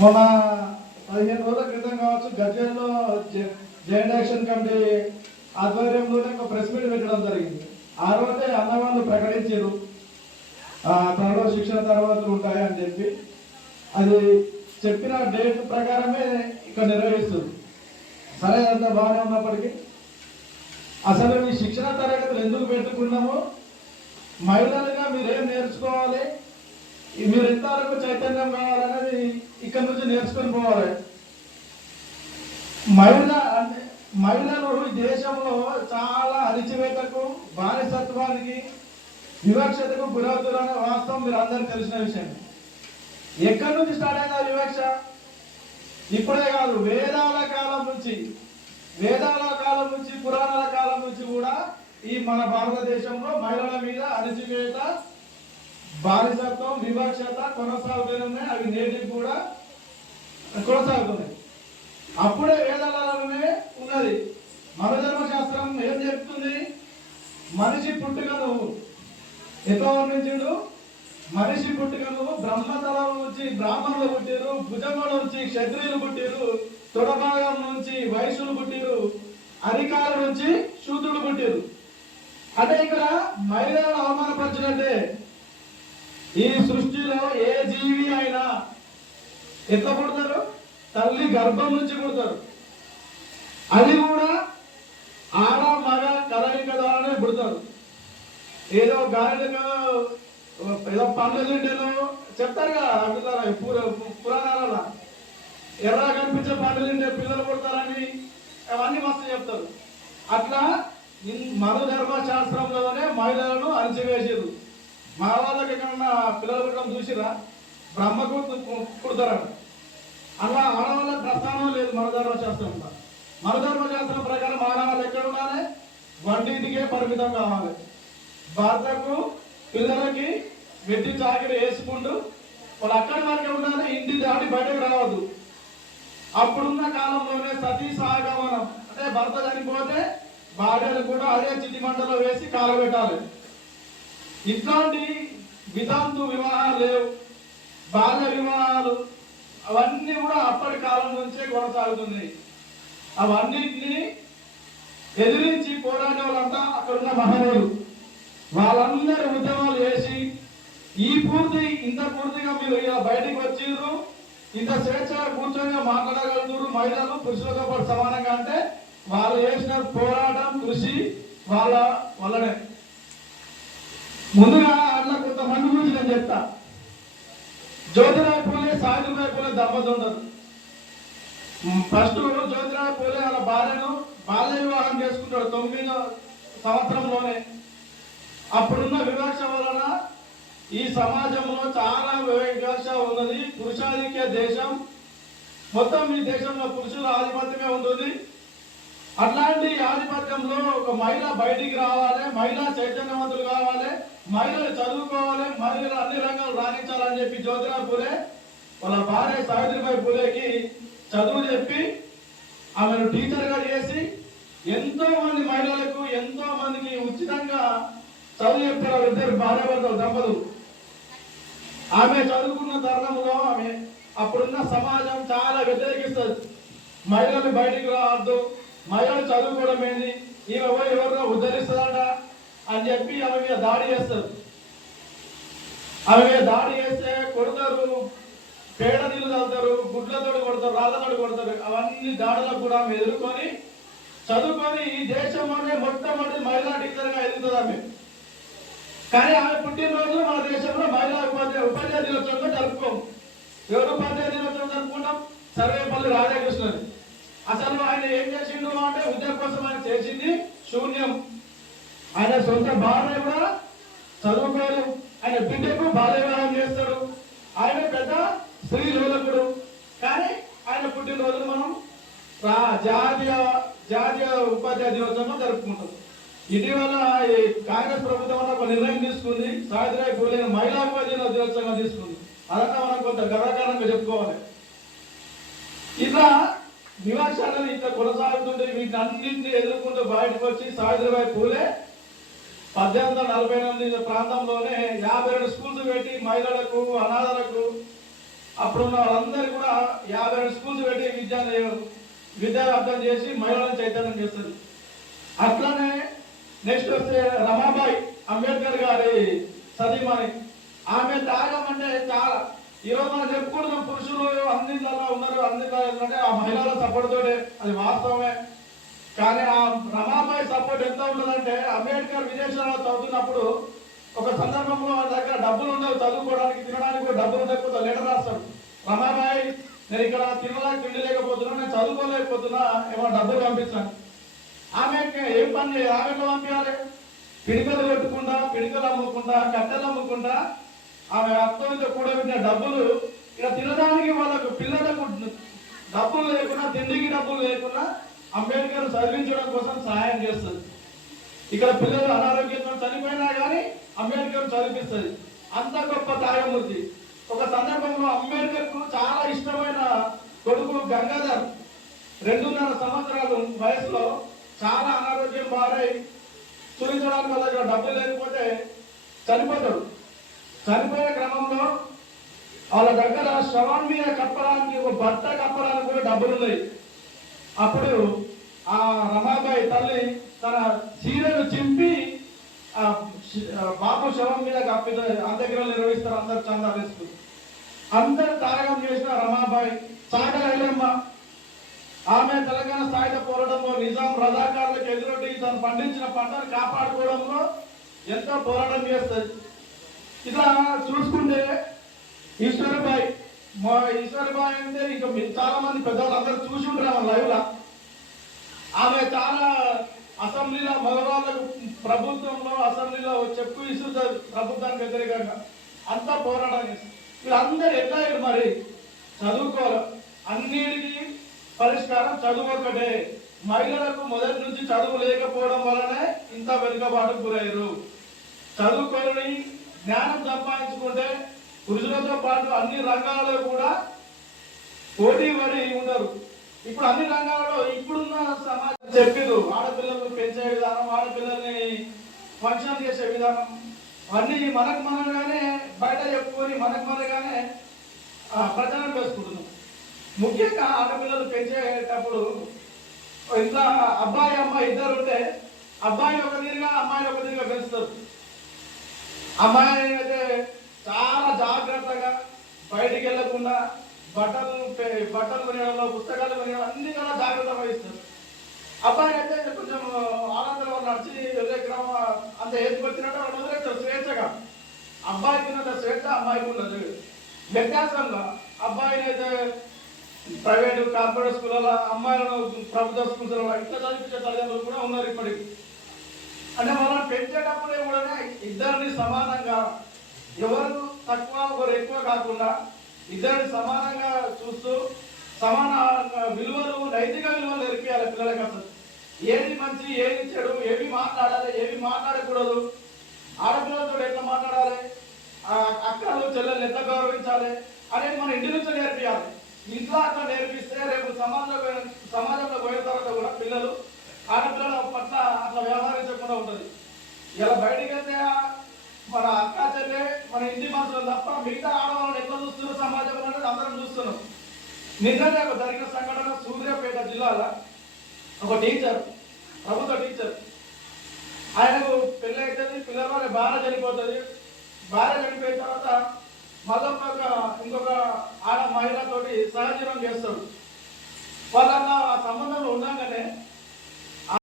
మొన్న 15 రోజుల క్రితం కావచ్చు గజ్వేల్లో జాయింట్ యాక్షన్ కమిటీ ఆధ్వర్యంలోనే ఒక ప్రెస్ మీట్ పెట్టడం జరిగింది. ఆ రోజే అన్నవాళ్ళు ప్రకటించారు త్వరలో శిక్షణ తరగతులు ఉంటాయని చెప్పి. అది చెప్పిన డేట్ ప్రకారమే ఇక్కడ నిర్వహిస్తుంది. సరే, అంతా బాగానే ఉన్నప్పటికీ అసలు ఈ శిక్షణ తరగతులు ఎందుకు పెట్టుకున్నామో, మహిళలుగా మీరేం నేర్చుకోవాలి, మీరు ఎంతవరకు చైతన్యం కావాలనేది ఇక్కడ నుంచి నేర్చుకొని పోవాలి. మహిళలు ఈ దేశంలో చాలా అణిచివేతకు, బానిసత్వానికి, వివక్షతకు గురవుతారనే వాస్తవం మీరు అందరికీ తెలిసిన విషయం. ఎక్కడి నుంచి స్టార్ట్ అయింది ఆ వివక్ష? ఇప్పుడే కాదు, వేదాల కాలం నుంచి, పురాణాల కాలం నుంచి కూడా ఈ మన భారతదేశంలో మహిళల మీద అణిచివేత, బానిసత్వం, వివక్షత కొనసాగుతూనే అవి నేటికి కూడా కొనసాగుతున్నాయి. అప్పుడే వేదాలలోనే ఉన్నది. మనధర్మ శాస్త్రం ఏం చెప్తుంది? మనిషి పుట్టుక నువ్వు ఎట్లా వర్ణించుడు? మనిషి పుట్టుక నువ్వు బ్రహ్మతలం నుంచి బ్రాహ్మణులు పుట్టిరు, భుజంలో నుంచి క్షత్రియులు పుట్టిరు, తొడభాగం నుంచి వైశ్యులు పుట్టిరు, అధికారుల నుంచి శూద్రులు పుట్టిరు. అంటే ఇక్కడ మహిళలను అవమానపరిచినట్టే. ఈ సృష్టిలో ఏ జీవి అయినా ఎట్లా పుడతారు? తల్లి గర్భం నుంచి పుడతారు. అది కూడా ఆడ మగ కలయిక ద్వారానే పుడతారు. ఏదో గాలిలో ఏదో పండ్లు తింటేనో చెప్తారు కదా పురాణాలలో, ఎర్ర కనిపించే పండ్లు తింటే పిల్లలు పుడతారని అవన్నీ మస్తు చెప్తారు. అట్లా మనధర్మ శాస్త్రంలోనే మహిళలను అణిచివేసారు. మగవాళ్ళకి ఎక్కడన్నా పిల్లలు పుట్టడం చూసిరా? బ్రహ్మకు పుడతారట. అలా ఆడవాళ్ళకి ప్రస్థానం లేదు మనధర్మ శాస్త్రంలో. మనధర్మ శాస్త్రం ప్రకారం ఆడవాళ్ళు ఎక్కడ ఉండాలి? వంటింటికే పరిమితం కావాలి. భర్తకు పిల్లలకి వెట్టి చాకిరి వేసుకుంటూ వాళ్ళు అక్కడి వరకే ఉండాలి, ఇంటి దాటి బయటకు రావద్దు. అప్పుడున్న కాలంలోనే సతీ సహగమనం, అంటే భర్త చనిపోతే భార్యలు కూడా అదే చిట్టి మంటలో వేసి కాలబెట్టాలి. ఇట్లాంటి వితంతు వివాహాలు లేవు, బాల్య వివాహాలు, అవన్నీ కూడా అప్పటి కాలం నుంచే కొనసాగుతున్నాయి. అవన్నిటిని ఎదిరించి పోరాడే వాళ్ళంతా అక్కడున్న మహనీయులు. వాళ్ళందరూ ఉద్యమాలు చేసి ఇంత పూర్తిగా మీరు ఇలా బయటికి వచ్చిర్రు, ఇంత స్వేచ్ఛగా కూర్చొని మాట్లాడగలుగుతారు మహిళలు పురుషులతో పాటు సమానంగా. అంటే వాళ్ళు చేసిన పోరాటం, కృషి వల్లనే. ముందుగా అట్లా కొంతమంది గురించి నేను చెప్తా. జ్యోతిరావు పూలే, సావిత్రిబాయి పూలే దంపతులు ఉంటారు. ఫస్ట్ జ్యోతిరావు పూలే వాళ్ళ భార్యను బాల్య వివాహం చేసుకుంటాడు 9వ సంవత్సరంలోనే. అప్పుడున్న వివక్ష వలన ఈ సమాజంలో చాలా వివక్ష ఉన్నది. పురుషాధిక్య దేశం, మొత్తం ఈ దేశంలో పురుషుల ఆధిపత్యమే ఉంటుంది. అట్లాంటి ఆధిపత్యంలో ఒక మహిళ బయటికి రావాలి, మహిళ చైతన్యవంతులు కావాలి, మహిళలు చదువుకోవాలి, మహిళలు అన్ని రంగాలు రాణించాలని చెప్పి జ్యోతిరావు పూలే వాళ్ళ భార్య సావిత్రిబాయి పూలేకి చదువు చెప్పి ఆమెను టీచర్గా చేసి ఎంతో మంది మహిళలకు, ఎంతో మందికి ఉచితంగా చదువు చెప్పారు ఇద్దరు భార్యాభర్తలు దంపతులు. ఆమె చదువుకున్న తరుణంలో ఆమె అప్పుడున్న సమాజం చాలా వ్యతిరేకిస్తుంది. మహిళలు బయటికి రావద్దు, మహిళలు చదువుకోవడం ఏంది, ఈమె ఎవరినో ఉద్ధరిస్తుందట అని చెప్పి ఆమె మీద దాడి చేస్తారు. ఆమె మీద దాడి చేస్తే కొడతారు, పేడ నీళ్ళు చల్లుతారు, గుడ్లతో కొడతారు, రాళ్లతో కొడతారు. అవన్నీ దాడులకు కూడా ఆమె ఎదుర్కొని చదువుకొని ఈ దేశంలోనే మొట్టమొదటి మహిళా టీచర్గా ఎదుగుతుంది ఆమె. కానీ ఆమె పుట్టినరోజు మన దేశంలో మహిళా ఉపాధ్యాయ దినోత్సవంగా జరుపుకోము. ఎవరు ఉపాధ్యాయ దినోత్సవం జరుపుకుంటాం? సర్వేపల్లి రాధాకృష్ణన్. అసలు ఆయన ఏం చేసిండు అంటే ఉద్యోగం కోసం ఆయన చేసింది శూన్యం. ఆయన సొంత భార్య కూడా చదువుకోరు, ఆయన బిడ్డకు బాల్య వివాహం చేస్తాడు. ఆయన పెద్ద స్త్రీ లోలకుడు. కానీ ఆయన పుట్టినరోజు మనం జాతీయ ఉపాధ్యాయ దినోత్సవం జరుపుకుంటాం. ఇటీవల కాంగ్రెస్ ప్రభుత్వం వల్ల ఒక నిర్ణయం తీసుకుంది, సావిత్రిబాయి పూలే మహిళా ఉపాధ్యాయ దినోత్సవంగా తీసుకుంది. అదంతా మనం కొంత గర్వకారణంగా చెప్పుకోవాలి. ఇట్లా వివక్షాలను ఇట్లా కొనసాగుతుంటే వీటిని అన్నింటినీ ఎదుర్కొంటూ బయటకు వచ్చి సావిత్రిబాయి పూలే 1848 ప్రాంతంలోనే 52 స్కూల్స్ పెట్టి మహిళలకు, అనాథలకు అప్పుడున్న వాళ్ళందరూ కూడా 52 స్కూల్స్ పెట్టి విద్యార్థం చేసి మహిళలను చైతన్యం చేస్తుంది. అట్లానే నెక్స్ట్ వస్తే రమాబాయి అంబేద్కర్ గారి సతీమణి. ఆమె త్యాగం అంటే చాలా. ఈరోజు మనం చెప్పుకుంటున్నాం పురుషులు అన్నింటిలో ఉన్నారు, అన్నింటిలో ఏంటంటే ఆ మహిళల సపోర్ట్ తోటే, అది వాస్తవమే. కానీ ఆ రమాబాయి సపోర్ట్ ఎంత ఉంటుందంటే అంబేద్కర్ విదేశాల్లో చదువుతున్నప్పుడు ఒక సందర్భంలో వాళ్ళ దగ్గర డబ్బులు ఉండవు, చదువుకోవడానికి తినడానికి కూడా డబ్బులు ఉండకపోతే లెటర్ రాస్తాడు, రమాబాయి నేను ఇక్కడ తినడానికి తిండి లేకపోతున్నా, నేను చదువుకోలేకపోతున్నా, ఏమో డబ్బులు పంపించాను. ఆమె ఏం పని చేయదు, ఆమె ఎట్లా పంపించాలి? పిడికలు కొట్టుకుంటా, పిడికలు అమ్ముకుంటా, కట్టెలు అమ్ముకుంటా ఆమె అర్థంతో కూడబెట్టిన డబ్బులు ఇక తినడానికి వాళ్ళకు పిల్లలకు డబ్బులు లేకున్నా, తిండికి డబ్బులు లేకున్నా అంబేద్కర్ చదివించడం కోసం సహాయం చేస్తుంది. ఇక్కడ పిల్లలు అనారోగ్యంతో చనిపోయినా కానీ అంబేద్కర్ చదివిస్తుంది. అంత గొప్ప త్యాగమూర్తి. ఒక సందర్భంలో అంబేద్కర్ కు చాలా ఇష్టమైన కొడుకు గంగాధర్ 2.5 సంవత్సరాలు వయసులో చాలా అనారోగ్యం బారై చూపించడానికి వాళ్ళ దగ్గర డబ్బులు లేకపోతే చనిపోతాడు. చనిపోయే క్రమంలో వాళ్ళ దగ్గర శవం మీద కప్పడానికి, ఒక బట్ట కప్పడానికి కూడా డబ్బులు ఉన్నాయి. అప్పుడు ఆ రమాబాయి తల్లి తన చీరను చింపి బాబు శవం మీద కప్పితే అంత్యక్రియలు నిర్వహిస్తారు. అందరు చందా వేసుకుని అందరు త్యాగం చేసిన రమాబాయి. చాకలి ఐలమ్మ ఆమె తెలంగాణ సాయుధ పోరాటంలో నిజాం రజాకారులకు ఎదురొడ్డి తను పండించిన పంటను కాపాడుకోవడంలో ఎంతో పోరాటం చేస్తుంది. ఇట్లా చూసుకుంటే ఈశ్వరబాయి అంటే ఇంకా చాలా మంది పెద్దవాళ్ళు అందరూ చూసి ఉంటారు లైవ్ లా. ఆమె చాలా అసెంబ్లీలో మగవాళ్ళకు ప్రభుత్వంలో అసెంబ్లీలో చెప్పు ఇస్తుంది ప్రభుత్వానికి వ్యతిరేకంగా అంతా పోరాటం చేస్తుంది. వీళ్ళందరూ ఎట్లా మరి చదువుకోవాలి, అన్నిటికీ పరిష్కారం చదువు ఒకటే. మహిళలకు మొదటి నుంచి చదువు లేకపోవడం వలనే ఇంత వెనుకబాటు గురయ్యారు. చదువుకొని జ్ఞానం సంపాదించుకుంటే పురుషులతో పాటు అన్ని రంగాలలో కూడా పోటీ పడి ఉండరు. ఇప్పుడు అన్ని రంగాలలో ఇప్పుడున్న సమాజం చెప్పారు, ఆడపిల్లలు పెంచే విధానం, ఆడపిల్లల్ని ఫంక్షన్ చేసే విధానం అన్నీ మనగానే బయట చెప్పుకొని మనగానే ప్రచారం చేసుకుంటున్నాం. ముఖ్యంగా ఆడపిల్లలు పెంచేటప్పుడు ఇంట్లో అబ్బాయి అమ్మాయి ఇద్దరు ఉంటే అబ్బాయిని ఒక తీరుగా అమ్మాయిని ఒక తీరుగా పెంచుతారు. అమ్మాయి అయితే చాలా జాగ్రత్తగా బయటికి వెళ్లకుండా బట్టలు కొనేయడంలో, పుస్తకాలు కొనేయడం అన్ని కూడా జాగ్రత్త వహిస్తారు. అబ్బాయి అయితే కొంచెం ఆనందంలో నడిచి వెళ్ళే క్రమం అంత ఏర్పరిచినట్టు వాళ్ళు వదిలేస్తారు స్వేచ్ఛగా. అబ్బాయికి ఉన్నంత స్వేచ్ఛ అమ్మాయికి ఉండదు. వ్యత్యాసంగా అబ్బాయిని అయితే ప్రైవేట్ కార్పొరేట్ స్కూళ్ళలో, అమ్మాయిలను ప్రభుత్వ స్కూల్స్లో ఇట్లా చదివించే తల్లిదండ్రులు కూడా ఉన్నారు ఇప్పటికి. అంటే వాళ్ళని పెంచేటప్పుడే కూడా ఇద్దరిని సమానంగా, ఎవరు తక్కువ ఒకరు ఎక్కువ కాకుండా ఇద్దరిని సమానంగా చూస్తూ సమాన విలువలు, నైతిక విలువలు నేర్పియాలి పిల్లలకి. అసలు ఏది మంచి, ఏది చెడు, ఏవి మాట్లాడాలి, ఏవి మాట్లాడకూడదు, ఆడపిల్లలతో ఎట్లా మాట్లాడాలి, అక్కలు చెల్లెలు ఎట్లా గౌరవించాలి అనేది మన ఇంటి నుంచి నేర్పియాలి. ఇంట్లో అట్లా నేర్పిస్తే రేపు సమాజంలో పోయిన తర్వాత కూడా పిల్లలు ఆడపిల్లల పట్ల అట్లా వ్యవహరించకుండా ఉంటుంది. ఇలా బయటికి వెళ్తే మన అక్క చెల్లె మన ఇంటి మనుషులు తప్ప మిగతా ఆడవాళ్ళని ఎట్లా చూస్తున్నారు సమాజంలో అనేది అందరం చూస్తున్నాం. నిన్ననే జరిగిన సంఘటన సూర్యాపేట జిల్లాలో ఒక టీచర్, ప్రభుత్వ టీచర్, ఆయనకు పెళ్ళి అవుతుంది, పిల్లల భార్య చనిపోతుంది. భార్య చనిపోయిన తర్వాత మళ్ళీ ఇంకొక ఆడ మహిళతోటి సహజీవనం చేస్తాడు. వాళ్ళ ఆ సంబంధంలో ఉండగానే